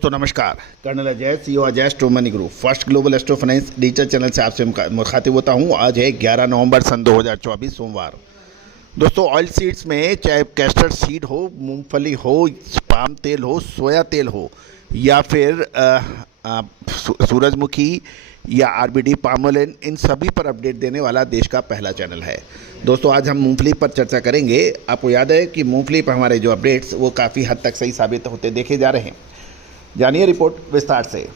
दोस्तों नमस्कार। Colonel Ajay, CEO Ajay astro money group first global astro finance digital channel से आपसे मुखातिब होता हूं। आज है 11 नवंबर सन 2024 सोमवार। दोस्तों ऑयल सीड्स में चाहे कैस्टर सीड हो, मूंगफली हो, पाम तेल हो, सोया तेल हो या फिर सूरजमुखी या आरबीडी पाम ऑयल, इन सभी पर अपडेट देने वाला देश का पहला चैनल है। दोस्तों आज हम मूंगफली पर चर्चा करेंगे। आपको याद है कि मूंगफली पर हमारे जो अपडेट्स वो काफ़ी हद तक सही साबित होते देखे जा रहे हैं। जानिए रिपोर्ट विस्तार से।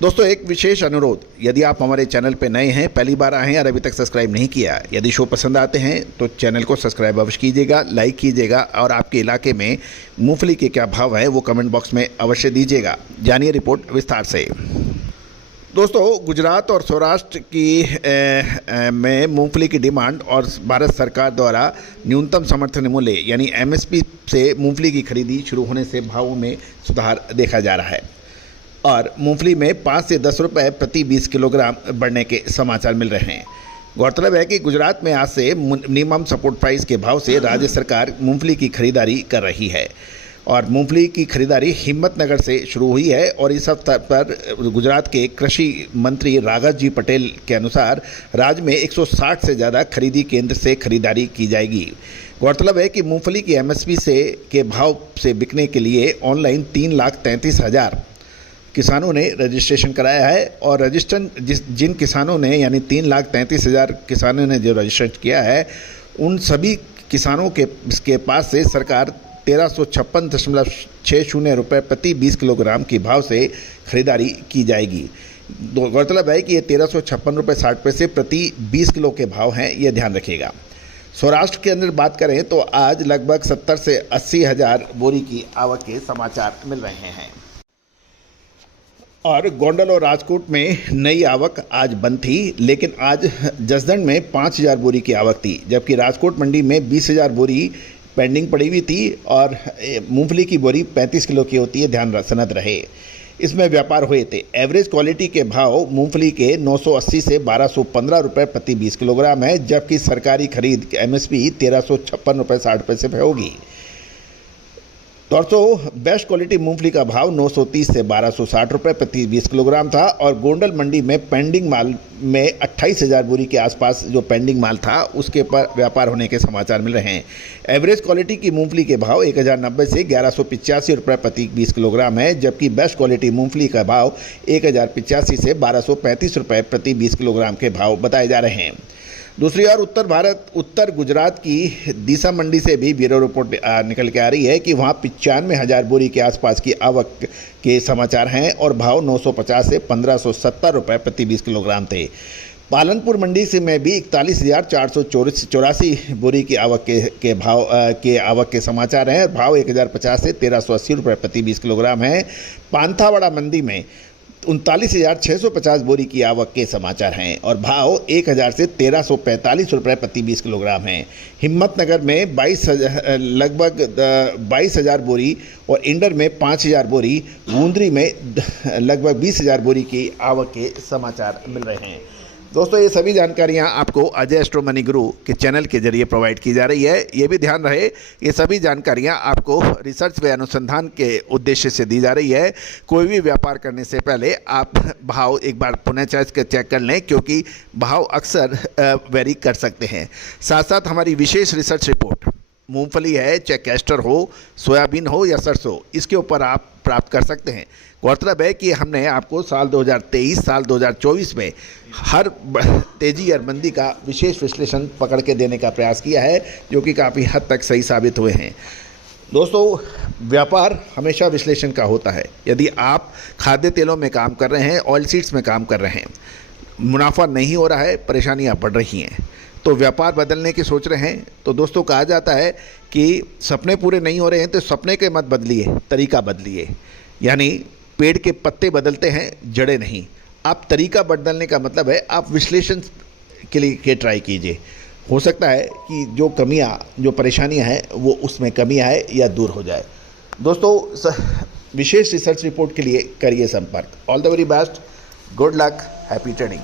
दोस्तों एक विशेष अनुरोध, यदि आप हमारे चैनल पर नए हैं, पहली बार आए हैं और अभी तक सब्सक्राइब नहीं किया, यदि शो पसंद आते हैं तो चैनल को सब्सक्राइब अवश्य कीजिएगा, लाइक कीजिएगा और आपके इलाके में मूंगफली के क्या भाव है वो कमेंट बॉक्स में अवश्य दीजिएगा। जानिए रिपोर्ट विस्तार से। दोस्तों गुजरात और सौराष्ट्र की में मूंगफली की डिमांड और भारत सरकार द्वारा न्यूनतम समर्थन मूल्य यानी एमएसपी से मूंगफली की खरीदी शुरू होने से भावों में सुधार देखा जा रहा है और मूंगफली में 5 से 10 रुपये प्रति 20 किलोग्राम बढ़ने के समाचार मिल रहे हैं। गौरतलब है कि गुजरात में आज से मिनिमम सपोर्ट प्राइस के भाव से राज्य सरकार मूंगफली की खरीदारी कर रही है और मूंगफली की खरीदारी हिम्मतनगर से शुरू हुई है और इस अवसर पर गुजरात के कृषि मंत्री राघव जी पटेल के अनुसार राज्य में 160 से ज़्यादा खरीदी केंद्र से खरीदारी की जाएगी। गौरतलब है कि मूंगफली की एमएसपी से के भाव से बिकने के लिए ऑनलाइन 3,33,000 किसानों ने रजिस्ट्रेशन कराया है और रजिस्ट्रेशन जिन किसानों ने यानी 3,33,000 किसानों ने जो रजिस्ट्रेशन किया है उन सभी किसानों के पास से सरकार 1356.60 रुपये प्रति 20 किलोग्राम के भाव से खरीदारी की जाएगी। गौरतलब है कि ये 1356 रुपये 60 पैसे प्रति 20 किलो के भाव हैं, ये ध्यान रखिएगा। सौराष्ट्र के अंदर बात करें तो आज लगभग 70 से 80 हज़ार बोरी की आवक के समाचार मिल रहे हैं और गोंडल और राजकोट में नई आवक आज बंद थी, लेकिन आज जसदण में 5,000 बोरी की आवक थी, जबकि राजकोट मंडी में 20,000 बोरी पेंडिंग पड़ी हुई थी और मूंगफली की बोरी 35 किलो की होती है, ध्यान सनद रहे। इसमें व्यापार हुए थे। एवरेज क्वालिटी के भाव मूंगफली के 980 से 1,215 रुपये प्रति 20 किलोग्राम है, जबकि सरकारी खरीद एमएसपी 1,356 रुपये 60 पैसे पे होगी। दोस्तों बेस्ट क्वालिटी मूंगफली का भाव 930 से 1,260 रुपये प्रति 20 किलोग्राम था और गोंडल मंडी में पेंडिंग माल में 28,000 बोरी के आसपास जो पेंडिंग माल था उसके पर व्यापार होने के समाचार मिल रहे हैं। एवरेज क्वालिटी की मूंगफली के भाव 1,090 से 1,185 रुपये प्रति 20 किलोग्राम है, जबकि बेस्ट क्वालिटी मूंगफली का भाव 1,085 से 1,235 रुपये प्रति 20 किलोग्राम के भाव बताए जा रहे हैं। दूसरी ओर उत्तर गुजरात की दीसा मंडी से भी ब्यूरो रिपोर्ट निकल के आ रही है कि वहाँ 95,000 बोरी के आसपास की आवक के समाचार हैं और भाव 950 से 1,570 रुपये प्रति 20 किलोग्राम थे। पालनपुर मंडी से में भी 41,484 बोरी की आवक के आवक के समाचार हैं और भाव 1,050 से 1,380 रुपये प्रति 20 किलोग्राम है। पांथावाड़ा मंडी में 39,650 बोरी की आवक के समाचार हैं और भाव 1,000 से 1,345 रुपये प्रति 20 किलोग्राम हैं। हिम्मतनगर में लगभग 22,000 बोरी और इंडर में 5,000 बोरी, वुंदरी में लगभग 20,000 बोरी की आवक के समाचार मिल रहे हैं। दोस्तों ये सभी जानकारियां आपको अजय एस्ट्रो मनी गुरु के चैनल के जरिए प्रोवाइड की जा रही है। ये भी ध्यान रहे ये सभी जानकारियां आपको रिसर्च व अनुसंधान के उद्देश्य से दी जा रही है। कोई भी व्यापार करने से पहले आप भाव एक बार पुनः चेक कर लें, क्योंकि भाव अक्सर वेरी कर सकते हैं। साथ साथ हमारी विशेष रिसर्च रिपोर्ट मूंगफली है, चाहे कैस्टर हो, सोयाबीन हो या सरसों, इसके ऊपर आप प्राप्त कर सकते हैं। गौरतलब है कि हमने आपको साल 2023 साल 2024 में हर तेजी और मंदी का विशेष विश्लेषण पकड़ के देने का प्रयास किया है, जो कि काफ़ी हद तक सही साबित हुए हैं। दोस्तों व्यापार हमेशा विश्लेषण का होता है। यदि आप खाद्य तेलों में काम कर रहे हैं, ऑयल सीड्स में काम कर रहे हैं, मुनाफा नहीं हो रहा है, परेशानियाँ बढ़ रही हैं, तो व्यापार बदलने की सोच रहे हैं, तो दोस्तों कहा जाता है कि सपने पूरे नहीं हो रहे हैं तो सपने के मत बदलिए, तरीका बदलिए। यानी पेड़ के पत्ते बदलते हैं, जड़ें नहीं। आप तरीका बदलने का मतलब है आप विश्लेषण के लिए ट्राई कीजिए। हो सकता है कि जो कमियां, जो परेशानियां हैं वो उसमें कमी आए या दूर हो जाए। दोस्तों विशेष रिसर्च रिपोर्ट के लिए करिए संपर्क। All the very best, good luck, happy trading.